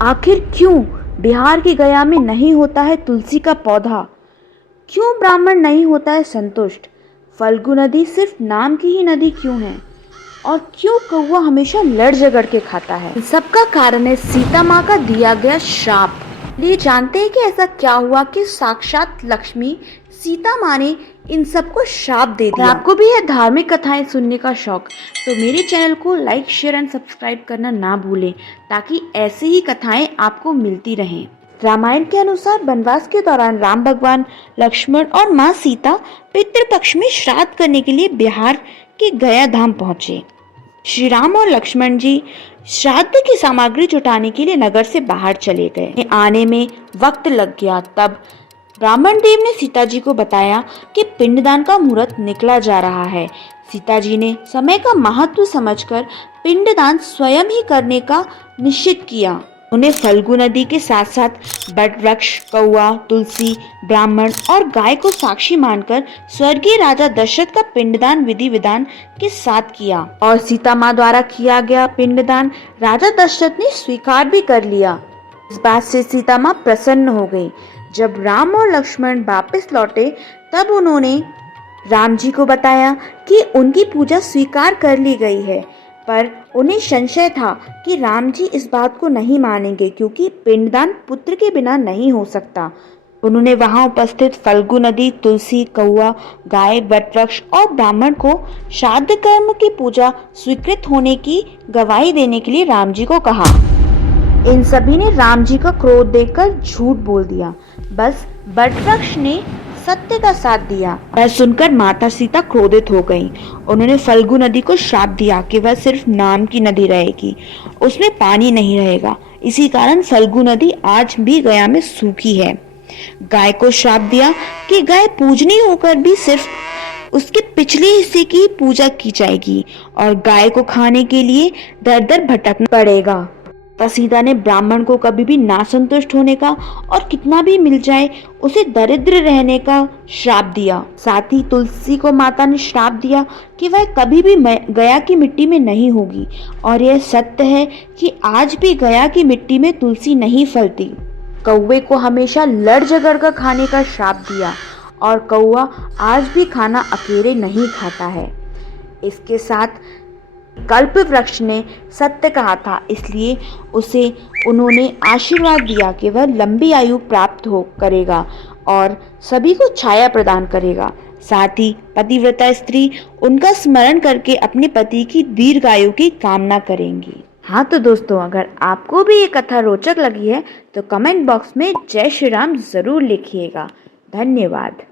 आखिर क्यों बिहार की गया में नहीं होता है तुलसी का पौधा? क्यों ब्राह्मण नहीं होता है संतुष्ट? फल्गु नदी सिर्फ नाम की ही नदी क्यों है? और क्यों कौवा हमेशा लड़ झगड़ के खाता है? इन सबका कारण है सीता माँ का दिया गया श्राप। ये जानते हैं कि ऐसा क्या हुआ कि साक्षात लक्ष्मी सीता माँ ने इन सबको श्राप दे दिया। आपको भी है धार्मिक कथाएं सुनने का शौक, तो मेरे चैनल को लाइक, शेयर एंड सब्सक्राइब करना ना भूलें, ताकि ऐसी ही कथाएं आपको मिलती रहें। रामायण के अनुसार वनवास के दौरान राम भगवान, लक्ष्मण और माँ सीता पितृपक्ष में श्राद्ध करने के लिए बिहार के गया धाम पहुंचे। श्री राम और लक्ष्मण जी श्राद्ध की सामग्री जुटाने के लिए नगर से बाहर चले गए। आने में वक्त लग गया। तब ब्राह्मण देव ने सीता जी को बताया कि पिंडदान का मुहूर्त निकला जा रहा है। सीता जी ने समय का महत्व समझकर पिंडदान स्वयं ही करने का निश्चित किया। उन्हें फल्गु नदी के साथ साथ बट वृक्ष, कौआ, तुलसी, ब्राह्मण और गाय को साक्षी मानकर स्वर्गीय राजा दशरथ का पिंडदान विधि विधान के साथ किया। और सीता माँ द्वारा किया गया पिंडदान राजा दशरथ ने स्वीकार भी कर लिया। इस बात से सीता माँ प्रसन्न हो गई। जब राम और लक्ष्मण वापस लौटे तब उन्होंने राम जी को बताया कि उनकी पूजा स्वीकार कर ली गई है, पर उन्हें संशय था कि राम जी इस बात को नहीं मानेंगे, क्योंकि पिंडदान पुत्र के बिना नहीं हो सकता। उन्होंने वहां उपस्थित फल्गु नदी, तुलसी, कौआ, गाय, वटवृक्ष और ब्राह्मण को श्राद्ध कर्म की पूजा स्वीकृत होने की गवाही देने के लिए राम जी को कहा। इन सभी ने राम जी का क्रोध देखकर झूठ बोल दिया। बस वटवृक्ष ने सत्य का साथ दिया। यह सुनकर माता सीता क्रोधित हो गईं। उन्होंने फल्गु नदी को श्राप दिया कि वह सिर्फ नाम की नदी रहेगी, उसमें पानी नहीं रहेगा। इसी कारण फल्गु नदी आज भी गया में सूखी है। गाय को श्राप दिया कि गाय पूजनीय होकर भी सिर्फ उसके पिछले हिस्से की पूजा की जाएगी और गाय को खाने के लिए दर दर भटकना पड़ेगा। सीता ने ब्राह्मण को कभी भी ना संतुष्ट होने का और कितना भी मिल जाए उसे दरिद्र रहने का श्राप दिया। साथ ही तुलसी को माता ने श्राप दिया कि वह कभी भी गया की मिट्टी में नहीं होगी। और यह सत्य है कि आज भी गया की मिट्टी में तुलसी नहीं फलती। कौवे को हमेशा लड़ झगड़ कर खाने का श्राप दिया और कौवा आज भी खाना अकेले नहीं खाता है। इसके साथ कल्प वृक्ष ने सत्य कहा था, इसलिए उसे उन्होंने आशीर्वाद दिया कि वह लंबी आयु प्राप्त हो करेगा और सभी को छाया प्रदान करेगा। साथ ही पतिव्रता स्त्री उनका स्मरण करके अपने पति की दीर्घायु की कामना करेंगी। हाँ तो दोस्तों, अगर आपको भी ये कथा रोचक लगी है तो कमेंट बॉक्स में जय श्री राम जरूर लिखिएगा। धन्यवाद।